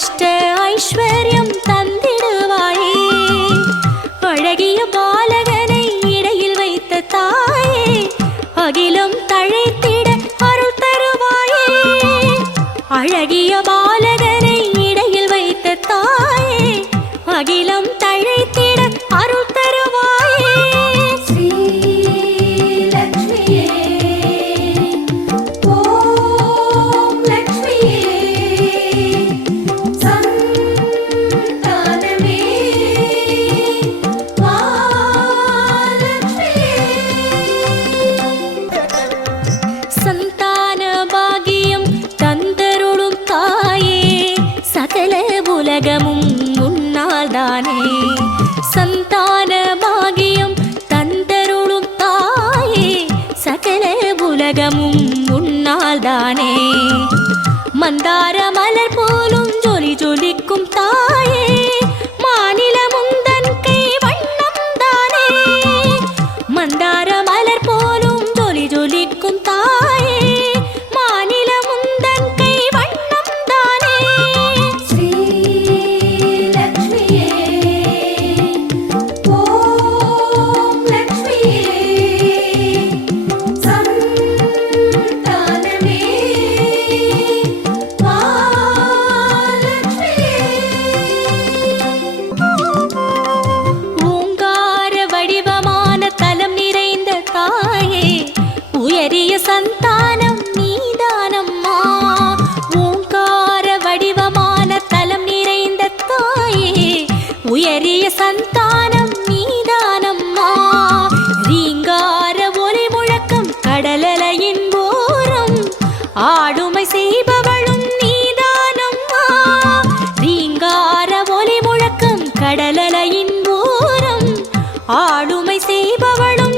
அஷ்ட ஐஸ்வர்யம் உலகமும் உன்னால் தானே சந்தான பாகியம் தந்தருளும் தாயே. சகல உலகமும் உன்னால் தானே மந்தார மலர் போ உயரிய சந்தானம் நீதானம்மா. ரீங்கார ஒலி முழக்கம் கடலலையின் போரம் ஆடுமை செய்பவளும் நீதானம்மா. ரீங்கார ஒலி முழக்கம் கடலலையின் போரம் ஆளுமை செய்பவளும்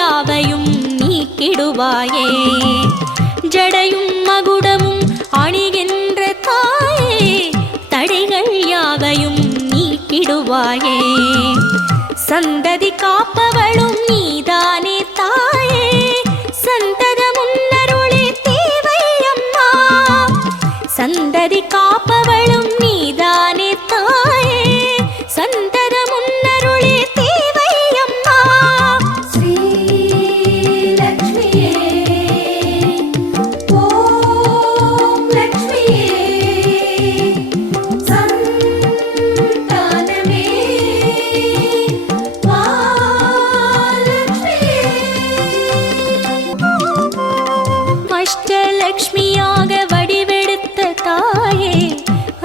யாவையும் நீக்கிடுவாயே. ஜடையும் மகுடமும் அணிகின்ற தாயே தடைகள் யாவையும் நீக்கிடுவாயே. சந்ததி காப்பவளும் நீ லக்ஷ்மியாக வடிவெடுத்த தாயே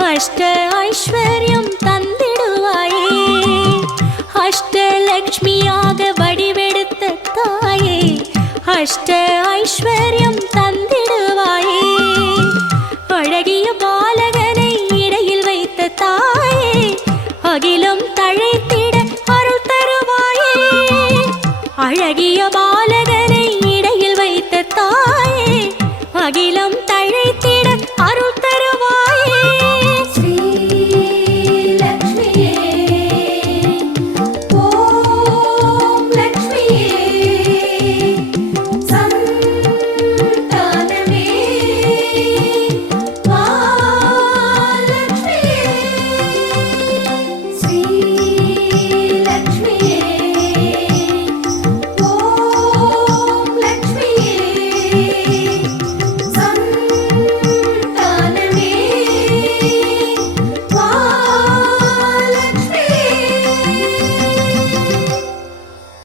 அஷ்ட ஐஸ்வர்யம் தந்திடுவாயே. அஷ்டலக்ஷ்மியாக வடிவெடுத்த தாயே அஷ்ட ஐஸ்வர்யம் தந்திடுவாயே. அழகிய பாலகனை இடையில் வைத்த தாயே அகிலம் தழைத்திட அருள் தருவாயே. அழகிய பாலகன் águila.